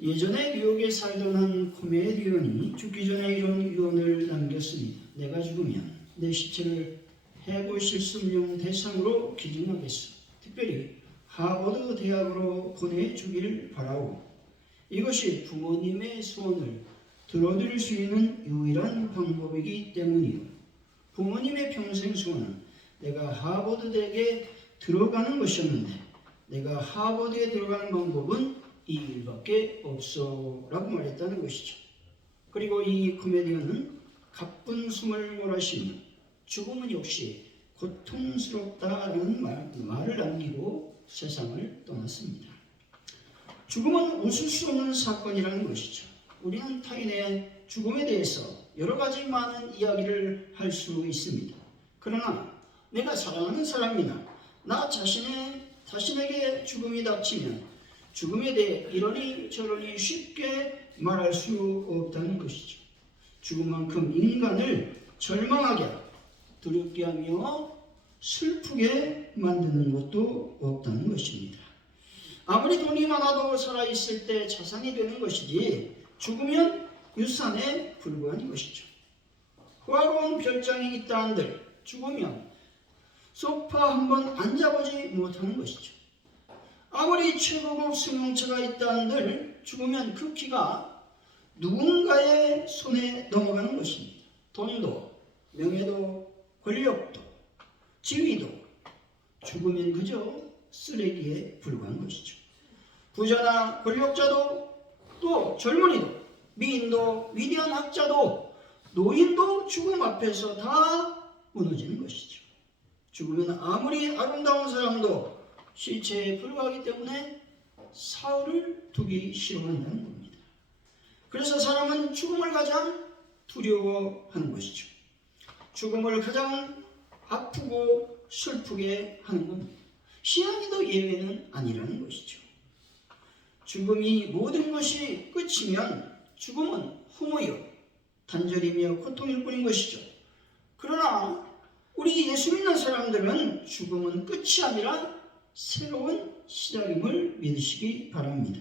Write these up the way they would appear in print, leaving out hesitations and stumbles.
예전에 뉴욕에 살던 한 코미디언이 죽기 전에 이런 유언을 남겼습니다. 내가 죽으면 내 시체를 해고 실습용 대상으로 기증하겠소. 특별히 하버드 대학으로 보내주길 바라오. 이것이 부모님의 소원을 들어드릴 수 있는 유일한 방법이기 때문이요. 부모님의 평생 소원은 내가 하버드 대학에 들어가는 것이었는데 내가 하버드에 들어가는 방법은 이 일밖에 없어 라고 말했다는 것이죠. 그리고 이 코미디언은 가쁜 숨을 몰아쉬며 죽음은 역시 고통스럽다라는 말을 남기고 세상을 떠났습니다. 죽음은 웃을 수 없는 사건이라는 것이죠. 우리는 타인의 죽음에 대해서 여러 가지 많은 이야기를 할 수 있습니다. 그러나 내가 사랑하는 사람이나 나 자신에게 죽음이 닥치면 죽음에 대해 이러니 저러니 쉽게 말할 수 없다는 것이죠. 죽음만큼 인간을 절망하게, 두렵게 하며 슬프게 만드는 것도 없다는 것입니다. 아무리 돈이 많아도 살아있을 때 자산이 되는 것이지 죽으면 유산에 불과한 것이죠. 호화로운 별장이 있다 한들 죽으면 소파 한번 앉아보지 못하는 것이죠. 아무리 최고급 승용차가 있다 한들 죽으면 그 키가 누군가의 손에 넘어가는 것입니다. 돈도, 명예도, 권력도, 지위도 죽으면 그저 쓰레기에 불과한 것이죠. 부자나 권력자도 또 젊은이도 미인도 위대한 학자도 노인도 죽음 앞에서 다 무너지는 것이죠. 죽으면 아무리 아름다운 사람도 시체에 불과하기 때문에 사흘을 두기 싫어한다는 겁니다. 그래서 사람은 죽음을 가장 두려워하는 것이죠. 죽음을 가장 아프고 슬프게 하는 겁니다. 신앙에도 예외는 아니라는 것이죠. 죽음이 모든 것이 끝이면 죽음은 허무요 단절이며 고통일 뿐인 것이죠. 그러나 우리 예수 믿는 사람들은 죽음은 끝이 아니라 새로운 시작임을 믿으시기 바랍니다.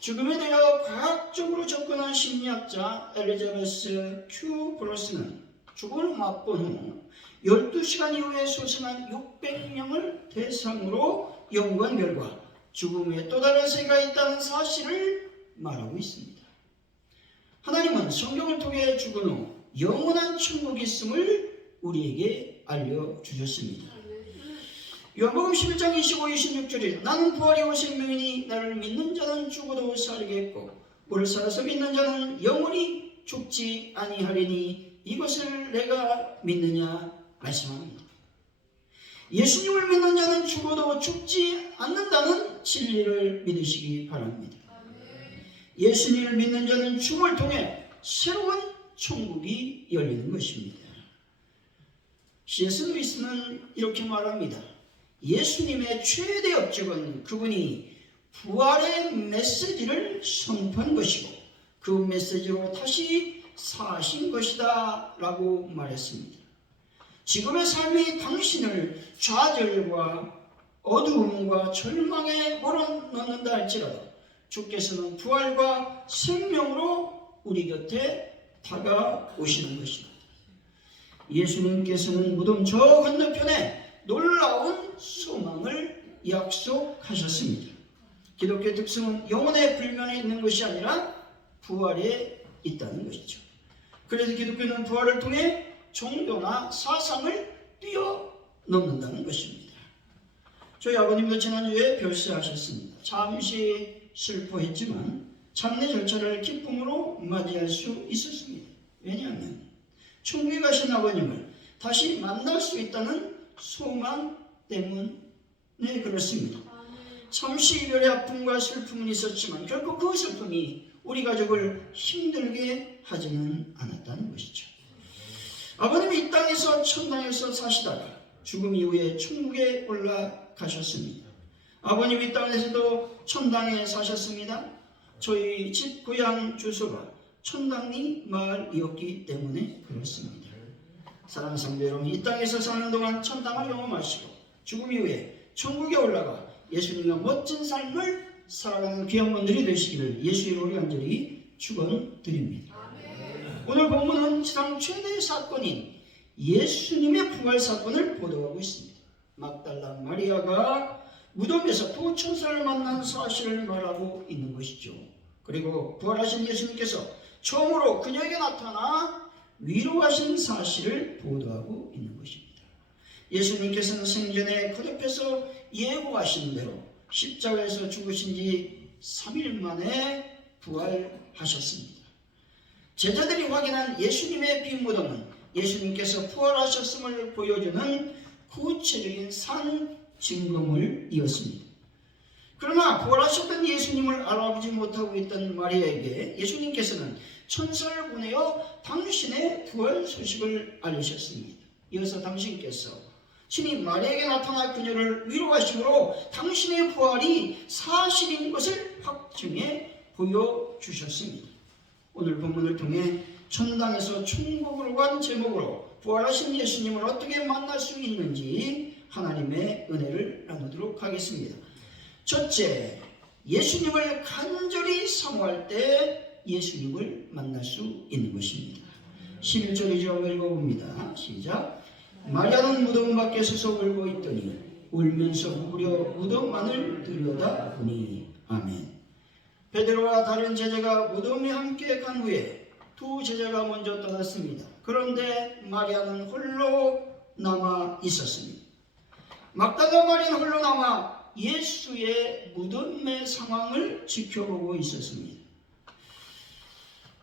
죽음에 대하여 과학적으로 접근한 심리학자 엘리자베스 큐 브로스는 죽음을 맛본 후 12시간 이후에 소생한 600명을 대상으로 연구한 결과 죽음에 또 다른 세계가 있다는 사실을 말하고 있습니다. 하나님은 성경을 통해 죽은 후 영원한 천국이 있음을 우리에게 알려주셨습니다. 요한복음 11장 25, 26절에 나는 부활이요 생명이니 나를 믿는 자는 죽어도 살겠고 오늘 살아서 믿는 자는 영원히 죽지 아니하리니 이것을 내가 믿느냐 말씀합니다. 예수님을 믿는 자는 죽어도 죽지 않는다는 진리를 믿으시기 바랍니다. 예수님을 믿는 자는 죽음을 통해 새로운 천국이 열리는 것입니다. C.S. 루이스는 이렇게 말합니다. 예수님의 최대 업적은 그분이 부활의 메시지를 선포한 것이고 그 메시지로 다시 사신 것이다 라고 말했습니다. 지금의 삶이 당신을 좌절과 어두움과 절망에 몰아넣는다 할지라도 주께서는 부활과 생명으로 우리 곁에 다가오시는 것입니다. 예수님께서는 무덤 저 건너편에 놀라운 소망을 약속하셨습니다. 기독교의 특성은 영혼의 불면에 있는 것이 아니라 부활에 있다는 것이죠. 그래서 기독교는 부활을 통해 종교나 사상을 뛰어넘는다는 것입니다. 저희 아버님도 지난주에 별세하셨습니다. 잠시 슬퍼했지만 장례 절차를 기쁨으로 맞이할 수 있었습니다. 왜냐하면 천국에 가신 아버님을 다시 만날 수 있다는 소망 때문에 그렇습니다. 잠시 이별의 아픔과 슬픔은 있었지만 결코 그 슬픔이 우리 가족을 힘들게 하지는 않았다는 것이죠. 아버님이 이 땅에서 천당에서 사시다가 죽음 이후에 천국에 올라가셨습니다. 아버님이 이 땅에서도 천당에 사셨습니다. 저희 집 고향 주소가 천당리 마을이었기 때문에 그렇습니다. 사랑하는 성도 여러분, 이 땅에서 사는 동안 천당을 경험하시고 죽음 이후에 천국에 올라가 예수님과 멋진 삶을 사랑하는 귀한 분들이 되시기를 예수의 이름으로 간절히 축원드립니다. 오늘 본문은 지상 최대의 사건인 예수님의 부활 사건을 보도하고 있습니다. 막달라 마리아가 무덤에서 부천사를 만난 사실을 말하고 있는 것이죠. 그리고 부활하신 예수님께서 처음으로 그녀에게 나타나 위로하신 사실을 보도하고 있는 것입니다. 예수님께서는 생전에 거듭해서 예고하신 대로 십자가에서 죽으신 지 3일 만에 부활하셨습니다. 제자들이 확인한 예수님의 빈 무덤은 예수님께서 부활하셨음을 보여주는 구체적인 산 증거물이었습니다. 그러나 부활하셨던 예수님을 알아보지 못하고 있던 마리아에게 예수님께서는 천사를 보내어 당신의 부활 소식을 알리셨습니다. 이어서 당신께서 친히 마리아에게 나타나 그녀를 위로하심으로 당신의 부활이 사실인 것을 확증해 보여주셨습니다. 오늘 본문을 통해 천당에서 천국으로 간 제목으로 부활하신 예수님을 어떻게 만날 수 있는지 하나님의 은혜를 나누도록 하겠습니다. 첫째, 예수님을 간절히 사모할 때 예수님을 만날 수 있는 것입니다. 11절이죠. 읽어봅니다. 시작. 마리아는 무덤 밖에 서서 울고 있더니 울면서 무려 무덤 안을 들여다보니. 아멘. 베드로와 다른 제자가 무덤에 함께 간 후에 두 제자가 먼저 떠났습니다. 그런데 마리아는 홀로 남아 있었습니다. 막달라 마리아는 홀로 남아 예수의 무덤의 상황을 지켜보고 있었습니다.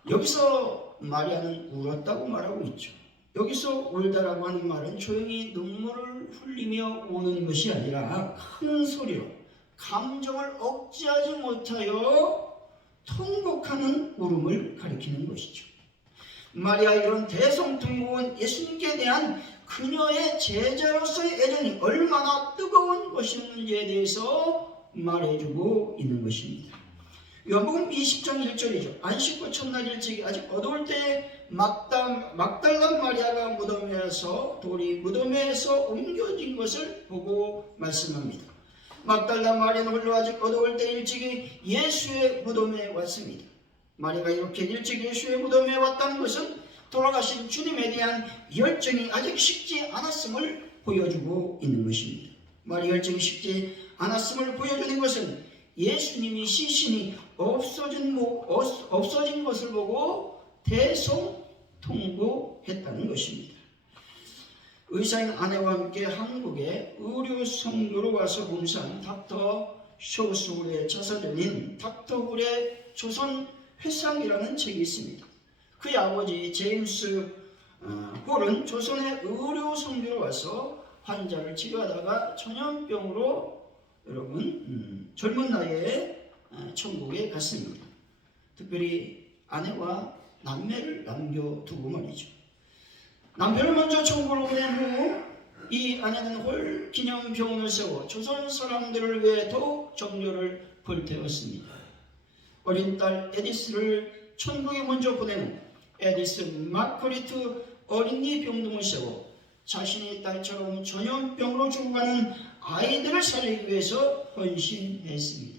여기서 마리아는 울었다고 말하고 있죠. 여기서 울다라고 하는 말은 조용히 눈물을 흘리며 우는 것이 아니라 큰 소리로 감정을 억제하지 못하여 통곡하는 울음을 가리키는 것이죠. 마리아의 이런 대성통곡은 예수님께 대한 그녀의 제자로서의 애정이 얼마나 뜨거운 것이었는지에 대해서 말해주고 있는 것입니다. 요한복음 20장 1절이죠. 안식구 첫날 일찍 아직 어두울 때 막달라 마리아가 무덤에서 돌이 무덤에서 옮겨진 것을 보고 말씀합니다. 막달라 마리아는 홀로 아직 어두울 때 일찍이 예수의 무덤에 왔습니다. 마리아가 이렇게 일찍 예수의 무덤에 왔다는 것은 돌아가신 주님에 대한 열정이 아직 식지 않았음을 보여주고 있는 것입니다. 마리아 열정이 식지 않았음을 보여주는 것은 예수님이 시신이 없어진 것을 보고 대성통곡했다는 것입니다. 의사인 아내와 함께 한국에 의료 선교로 와서 봉사한 닥터 쇼스홀의 자서전인 닥터 홀의 조선 회상이라는 책이 있습니다. 그의 아버지 제임스 홀은 조선의 의료 선교로 와서 환자를 치료하다가 전염병으로 젊은 나이에 천국에 갔습니다. 특별히 아내와 남매를 남겨두고 말이죠. 남편을 먼저 천국으로 보낸 후 이 아내는 홀 기념병원을 세워 조선 사람들을 위해 더욱 정열을 불태웠습니다. 어린 딸 에디스를 천국에 먼저 보낸 후 에디스 마크리트 어린이 병동을 세워 자신의 딸처럼 전염병으로 죽어가는 아이들을 살리기 위해서 헌신했습니다.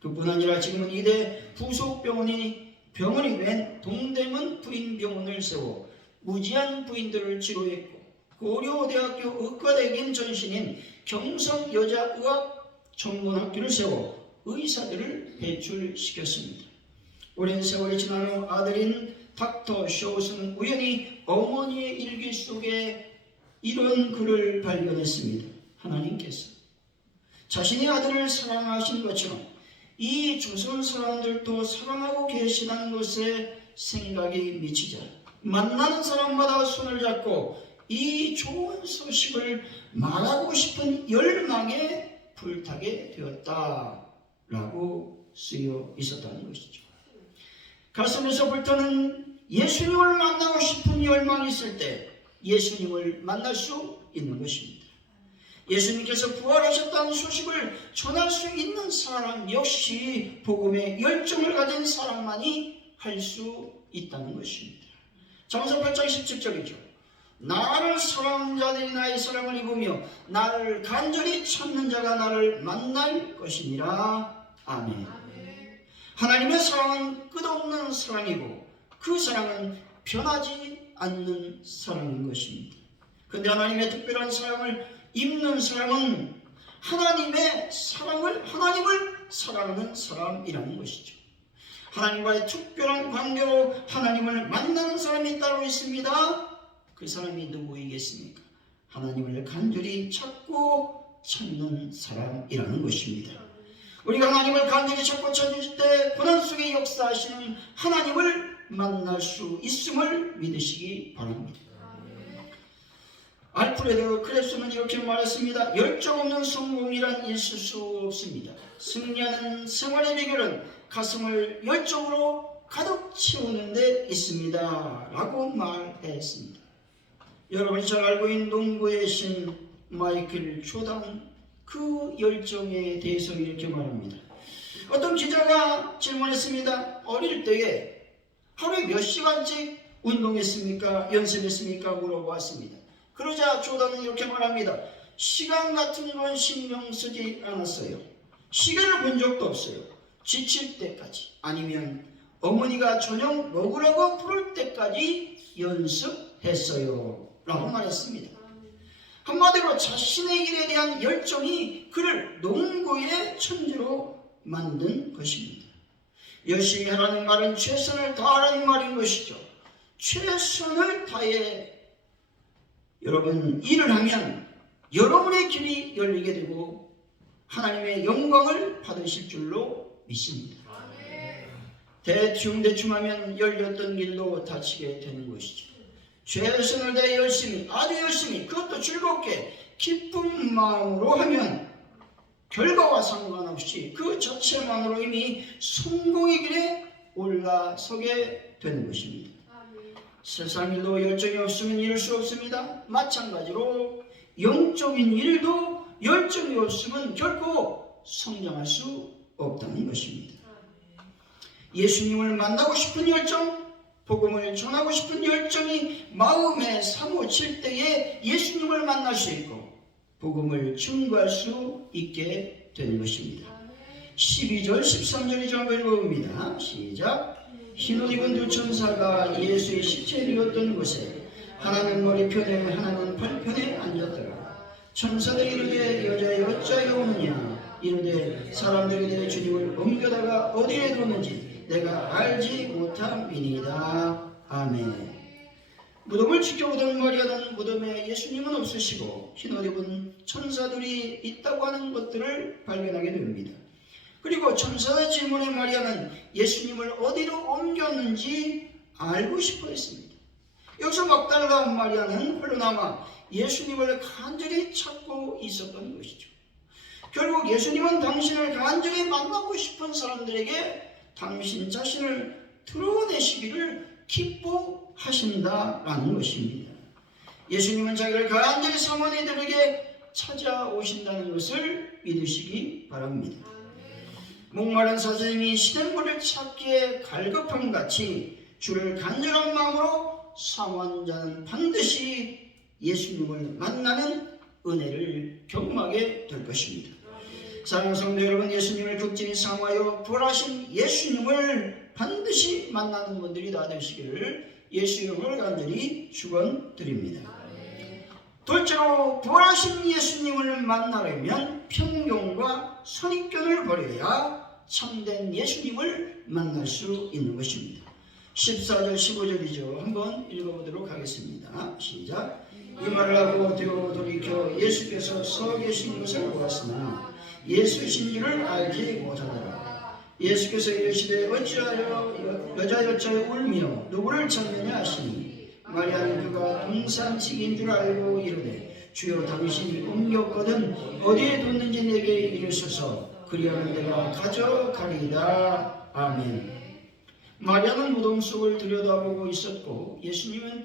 그뿐 아니라 지금은 이대 부속병원이 된 동대문 부인병원을 세워 무지한 부인들을 치료했고 고려대학교 의과대에 임전신인 경성여자의학전문학교를 세워 의사들을 배출시켰습니다. 오랜 세월이 지난 후 아들인 닥터 쇼스는 우연히 어머니의 일기 속에 이런 글을 발견했습니다. 하나님께서 자신의 아들을 사랑하신 것처럼 이 조선 사람들도 사랑하고 계시다는 것에 생각이 미치자 만나는 사람마다 손을 잡고 이 좋은 소식을 말하고 싶은 열망에 불타게 되었다라고 쓰여 있었다는 것이죠. 가슴에서 불타는 예수님을 만나고 싶은 열망이 있을 때 예수님을 만날 수 있는 것입니다. 예수님께서 부활하셨다는 소식을 전할 수 있는 사람 역시 복음의 열정을 가진 사람만이 할 수 있다는 것입니다. 잠언서 8장 17절이죠. 나를 사랑하는 자들이 나의 사랑을 입으며 나를 간절히 찾는 자가 나를 만날 것이니라. 아멘. 하나님의 사랑은 끝없는 사랑이고 그 사랑은 변하지 않는 사랑인 것입니다. 그런데 하나님의 특별한 사랑을 입는 사람은 하나님을 사랑하는 사람이라는 것이죠. 하나님과의 특별한 관계로 하나님을 만나는 사람이 따로 있습니다. 그 사람이 누구이겠습니까? 하나님을 간절히 찾는 사람이라는 것입니다. 우리가 하나님을 간절히 찾을 때 고난 속에 역사하시는 하나님을 만날 수 있음을 믿으시기 바랍니다. 알프레드 크랩스는 이렇게 말했습니다. 열정 없는 성공이란 있을 수 없습니다. 승리하는 생활의 비결은 가슴을 열정으로 가득 채우는 데 있습니다. 라고 말했습니다. 여러분이 잘 알고 있는 농구의 신 마이클 조던, 그 열정에 대해서 이렇게 말합니다. 어떤 기자가 질문했습니다. 어릴 때에 하루에 몇 시간씩 운동했습니까? 연습했습니까? 물어보았습니다. 그러자 조던은 이렇게 말합니다. 시간 같은 건 신경 쓰지 않았어요. 시계를 본 적도 없어요. 지칠 때까지, 아니면 어머니가 저녁 먹으라고 부를 때까지 연습했어요. 라고 말했습니다. 한마디로 자신의 일에 대한 열정이 그를 농구의 천재로 만든 것입니다. 열심히 하라는 말은 최선을 다하라는 말인 것이죠. 최선을 다해 여러분 일을 하면 여러분의 길이 열리게 되고 하나님의 영광을 받으실 줄로 믿습니다. 대충 하면 열렸던 길도 닫히게 되는 것이죠. 최선을 다해 열심히, 아주 열심히, 그것도 즐겁게 기쁜 마음으로 하면 결과와 상관없이 그 자체만으로 이미 성공의 길에 올라서게 되는 것입니다. 세상 일도 열정이 없으면 이룰 수 없습니다. 마찬가지로 영적인 일도 열정이 없으면 결코 성장할 수 없다는 것입니다. 예수님을 만나고 싶은 열정, 복음을 전하고 싶은 열정이 마음에 사무칠 때에 예수님을 만날 수 있고 복음을 증거할 수 있게 되는 것입니다. 12절 13절이 좀 읽어봅니다. 시작. 흰옷 입은 두 천사가 예수의 시체를 뉘었던 곳에 하나는 머리편에 하나는 발편에 앉았더라. 천사들이 이르되 여자여 어찌하여 오느냐. 이르되 사람들이 내 주님을 옮겨다가 어디에 뒀는지 내가 알지 못함이니이다. 아멘. 무덤을 지켜보던 마리아는 무덤에 예수님은 없으시고 흰옷 입은 천사들이 있다고 하는 것들을 발견하게 됩니다. 그리고 천사의 질문에 마리아는 예수님을 어디로 옮겼는지 알고 싶어 했습니다. 여기서 막달라 마리아는 홀로 남아 예수님을 간절히 찾고 있었던 것이죠. 결국 예수님은 당신을 간절히 만나고 싶은 사람들에게 당신 자신을 드러내시기를 기뻐하신다라는 것입니다. 예수님은 자기를 간절히 사모하는 이들에게 찾아오신다는 것을 믿으시기 바랍니다. 목마른 사자님이 시냇물을 찾기에 갈급함 같이 주를 간절한 마음으로 사모하는 자는 반드시 예수님을 만나는 은혜를 경험하게 될 것입니다. 사랑하는 성도 여러분, 예수님을 극진히 사모하여 부활하신 예수님을 반드시 만나는 분들이 다 되시기를 예수 이름으로 간절히 축원드립니다. 둘째로 부활하신 예수님을 만나려면 편견과 선입견을 버려야 참된 예수님을 만날 수 있는 것입니다. 14절 15절이죠. 한번 읽어보도록 하겠습니다. 시작. 이 말을 하고 돌이켜 예수께서 서 계신 것을 보았으나 예수신 줄을 알지 못하더라. 예수께서 이르시되 어찌하여 여자여 울며 누구를 찾느냐 하시니 마리아는 그가 동산직인 줄 알고 이르되 주여 당신이 옮겼거든 어디에 뒀는지 내게 이르소서 그리하면 내가 가져가리이다. 아멘. 마리아는 무덤 속을 들여다보고 있었고 예수님은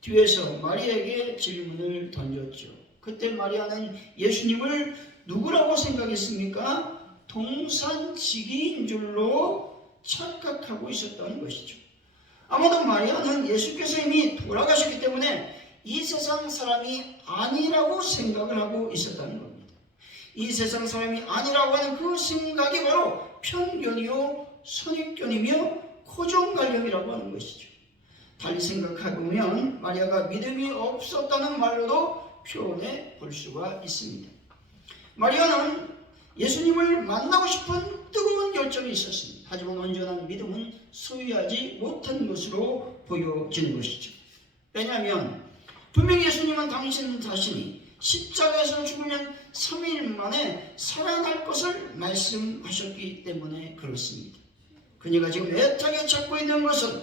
뒤에서 마리아에게 질문을 던졌죠. 그때 마리아는 예수님을 누구라고 생각했습니까? 동산지기인 줄로 착각하고 있었다는 것이죠. 아마도 마리아는 예수께서 이미 돌아가셨기 때문에 이 세상 사람이 아니라고 생각을 하고 있었다는 겁니다. 이 세상 사람이 아니라고 하는 그 생각이 바로 편견이요 선입견이며 고정관념이라고 하는 것이죠. 달리 생각해보면 마리아가 믿음이 없었다는 말로도 표현해 볼 수가 있습니다. 마리아는 예수님을 만나고 싶은 뜨거운 열정이 있었습니다. 하지만 온전한 믿음은 소유하지 못한 것으로 보여지는 것이죠. 왜냐하면 분명히 예수님은 당신 자신이 십자가에서 죽으면 3일 만에 살아날 것을 말씀하셨기 때문에 그렇습니다. 그녀가 지금 애타게 찾고 있는 것은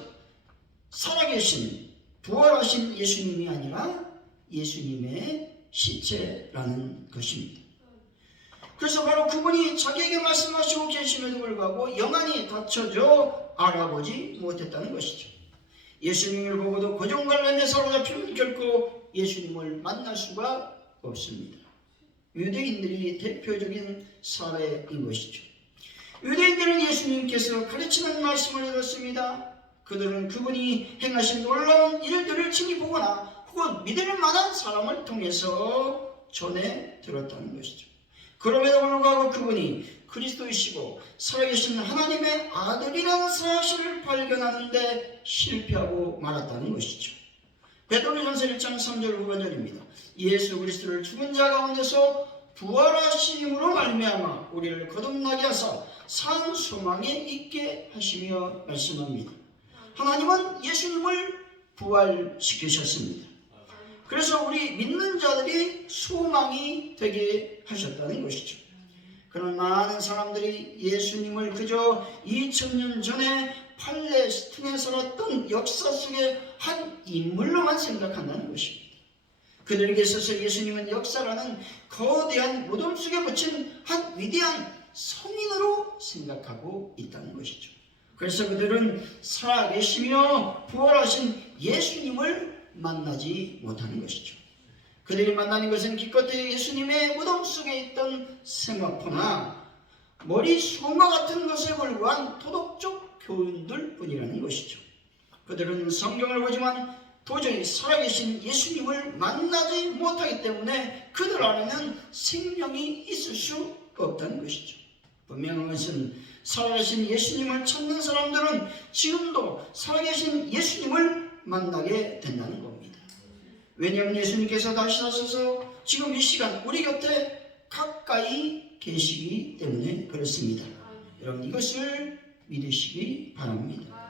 살아계신 부활하신 예수님이 아니라 예수님의 시체라는 것입니다. 그래서 바로 그분이 자기에게 말씀하시고 계심에도 불구하고 영안이 닫혀져 알아보지 못했다는 것이죠. 예수님을 보고도 고정관념에 사로잡히면 결코 예수님을 만날 수가 없습니다. 유대인들이 대표적인 사례인 것이죠. 유대인들은 예수님께서 가르치는 말씀을 들었습니다. 그들은 그분이 행하신 놀라운 일들을 친히 보거나 혹은 믿을 만한 사람을 통해서 전해 들었다는 것이죠. 그럼에도 불구하고 그분이 그리스도이시고 살아계신 하나님의 아들이라는 사실을 발견하는데 실패하고 말았다는 것이죠. 베드로전서 1장 3절 후반절입니다. 예수 그리스도를 죽은 자 가운데서 부활하심으로 말미암아 우리를 거듭나게 하사 산 소망에 있게 하시며 말씀합니다. 하나님은 예수님을 부활시키셨습니다. 그래서 우리 믿는 자들이 소망이 되게 하셨다는 것이죠. 그런 많은 사람들이 예수님을 그저 2000년 전에 팔레스틴에 살았던 역사 속의 한 인물로만 생각한다는 것입니다. 그들에게 있어서 예수님은 역사라는 거대한 무덤 속에 묻힌 한 위대한 성인으로 생각하고 있다는 것이죠. 그래서 그들은 살아계시며 부활하신 예수님을 만나지 못하는 것이죠. 그들이 만나는 것은 기껏해 예수님의 무덤 속에 있던 세마포나 머리솜과 같은 것에 불과한 도덕적 교훈들 뿐이라는 것이죠. 그들은 성경을 보지만 도저히 살아계신 예수님을 만나지 못하기 때문에 그들 안에는 생명이 있을 수 없다는 것이죠. 분명한 것은 살아계신 예수님을 찾는 사람들은 지금도 살아계신 예수님을 만나게 된다는 겁니다. 왜냐하면 예수님께서 다시 사셔서 지금 이 시간 우리 곁에 가까이 계시기 때문에 그렇습니다. 여러분 이것을 믿으시기 바랍니다.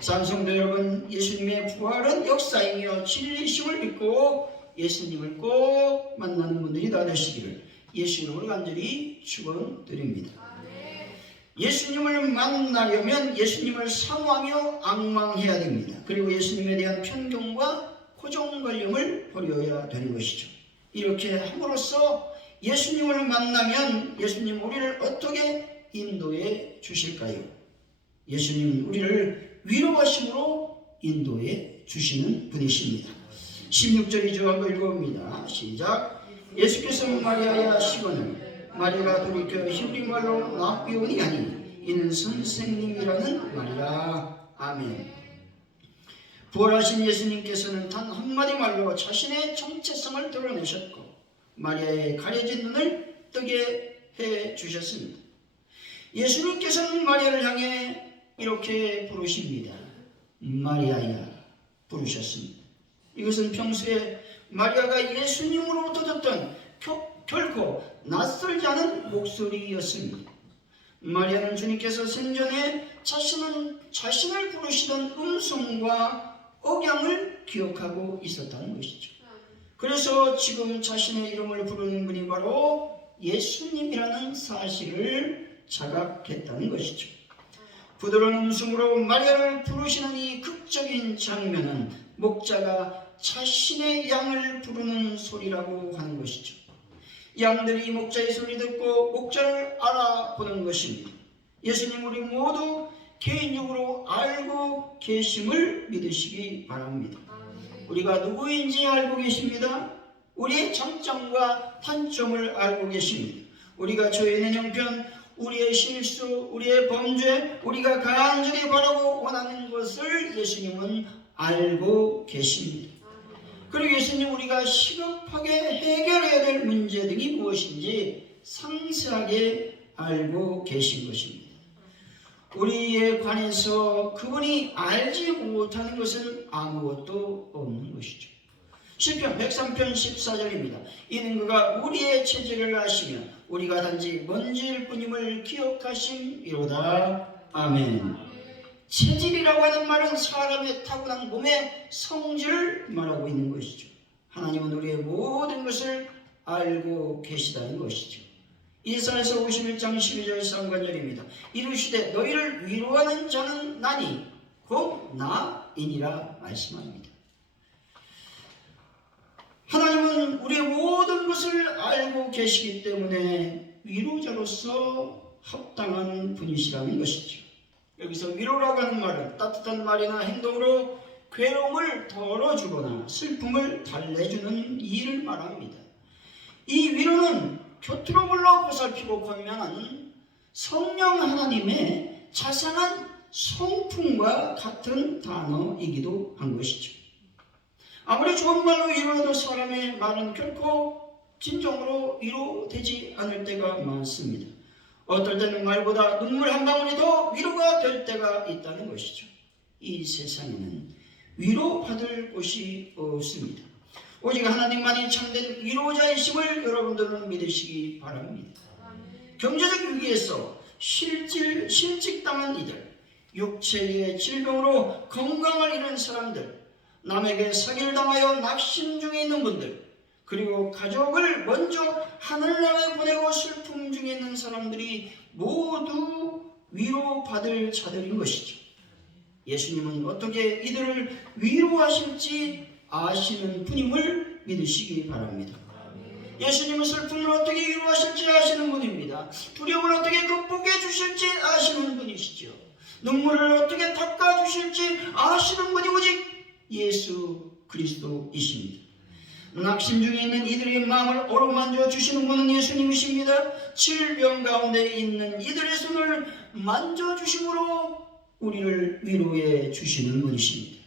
산성도 여러분, 예수님의 부활은 역사이며 진리심을 믿고 예수님을 꼭 만나는 분들이 다 되시기를 예수님을 간절히 축원드립니다. 예수님을 만나려면 예수님을 사모하며 앙망해야 됩니다. 그리고 예수님에 대한 편견과 고정관념을 버려야 되는 것이죠. 이렇게 함으로써 예수님을 만나면 예수님 우리를 어떻게 인도해 주실까요? 예수님 우리를 위로하심으로 인도해 주시는 분이십니다. 16절이죠. 한번 읽어봅니다. 시작. 예수께서 마리아야 시거늘 마리아가 돌이켜 히브리말로 라비오니 하니 이는 선생님이라는 말이라. 아멘. 부활하신 예수님께서는 단 한마디 말로 자신의 정체성을 드러내셨고 마리아의 가려진 눈을 뜨게 해 주셨습니다. 예수님께서는 마리아를 향해 이렇게 부르십니다. 마리아야 부르셨습니다. 이것은 평소에 마리아가 예수님으로부터 듣던 결코 낯설지 않은 목소리였습니다. 마리아는 주님께서 생전에 자신을 부르시던 음성과 억양을 기억하고 있었다는 것이죠. 그래서 지금 자신의 이름을 부르는 분이 바로 예수님이라는 사실을 자각했다는 것이죠. 부드러운 음성으로 마리아를 부르시는 이 극적인 장면은 목자가 자신의 양을 부르는 소리라고 하는 것이죠. 양들이 목자의 소리 듣고 목자를 알아보는 것입니다. 예수님 우리 모두 개인적으로 알고 계심을 믿으시기 바랍니다. 우리가 누구인지 알고 계십니다. 우리의 장점과 단점을 알고 계십니다. 우리가 죄인의 형편, 우리의 실수, 우리의 범죄, 우리가 간절히 바라고 원하는 것을 예수님은 알고 계십니다. 그리고 예수님 우리가 시급하게 해결해야 될 문제 등이 무엇인지 상세하게 알고 계신 것입니다. 우리에 관해서 그분이 알지 못하는 것은 아무것도 없는 것이죠. 시편 103편 14절입니다. 이는 그가 우리의 체질을 아시며 우리가 단지 먼지일 뿐임을 기억하심이로다. 아멘. 체질이라고 하는 말은 사람의 타고난 몸의 성질을 말하고 있는 것이죠. 하나님은 우리의 모든 것을 알고 계시다는 것이죠. 이사야서 51장 12절 상관절입니다. 이르시되 너희를 위로하는 자는 나니 곧 나이니라 말씀합니다. 하나님은 우리의 모든 것을 알고 계시기 때문에 위로자로서 합당한 분이시라는 것이죠. 여기서 위로라고 하는 말은 따뜻한 말이나 행동으로 괴로움을 덜어주거나 슬픔을 달래주는 일을 말합니다. 이 위로는 곁으로 불러 보살피고 권면하는 성령 하나님의 자상한 성품과 같은 단어이기도 한 것이죠. 아무리 좋은 말로 위로해도 사람의 말은 결코 진정으로 위로되지 않을 때가 많습니다. 어떨 때는 말보다 눈물 한 방울이 더 위로가 될 때가 있다는 것이죠. 이 세상에는 위로받을 곳이 없습니다. 오직 하나님만이 참된 위로자이심을 여러분들은 믿으시기 바랍니다. 경제적 위기에서 실직당한 이들, 육체의 질병으로 건강을 잃은 사람들, 남에게 사기를 당하여 낙심 중에 있는 분들, 그리고 가족을 먼저 하늘나라에 보내고 슬픔 중에 있는 사람들이 모두 위로받을 자들인 것이죠. 예수님은 어떻게 이들을 위로하실지 아시는 분임을 믿으시기 바랍니다. 예수님은 슬픔을 어떻게 위로하실지 아시는 분입니다. 두려움을 어떻게 극복해 주실지 아시는 분이시죠. 눈물을 어떻게 닦아주실지 아시는 분이 오직 예수 그리스도이십니다. 낙심 중에 있는 이들의 마음을 어루만져 주시는 분은 예수님이십니다. 질병 가운데 있는 이들의 손을 만져주심으로 우리를 위로해 주시는 분이십니다.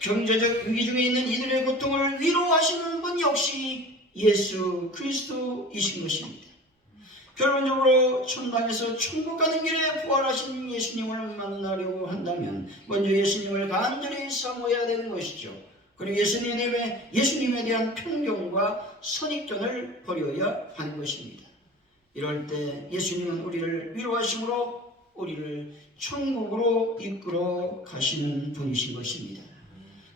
경제적 위기 중에 있는 이들의 고통을 위로하시는 분 역시 예수 그리스도이신 것입니다. 결론적으로 천당에서 천국 가는 길에 부활하신 예수님을 만나려고 한다면 먼저 예수님을 간절히 사모해야 되는 것이죠. 그리고 예수님에 대한 편견과 선입견을 버려야 하는 것입니다. 이럴 때 예수님은 우리를 위로하심으로 우리를 천국으로 이끌어 가시는 분이신 것입니다.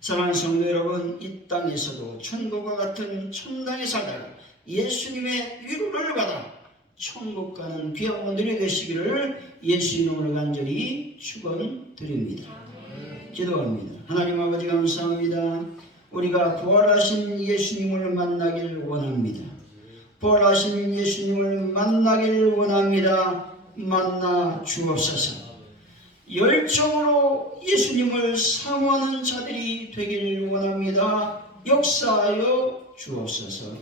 사랑하는 성도 여러분, 이 땅에서도 천국과 같은 천당에 살다가 예수님의 위로를 받아 천국 가는 귀한 분들이 되시기를 예수 이름으로 간절히 축원드립니다. 기도합니다. 하나님 아버지 감사합니다. 우리가 부활하신 예수님을 만나길 원합니다. 부활하신 예수님을 만나길 원합니다. 만나 주옵소서. 열정으로 예수님을 사모하는 자들이 되길 원합니다. 역사하여 주옵소서.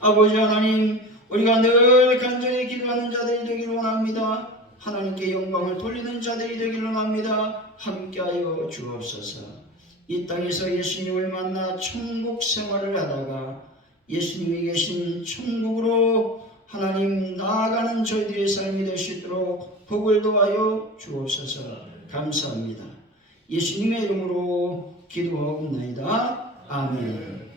아버지 하나님, 우리가 늘 간절히 기도하는 자들이 되길 원합니다. 하나님께 영광을 돌리는 자들이 되길 원합니다. 함께하여 주옵소서. 이 땅에서 예수님을 만나 천국 생활을 하다가 예수님이 계신 천국으로 하나님 나아가는 저희들의 삶이 될 수 있도록 복을 도와여 주옵소서. 감사합니다. 예수님의 이름으로 기도하옵나이다. 아멘.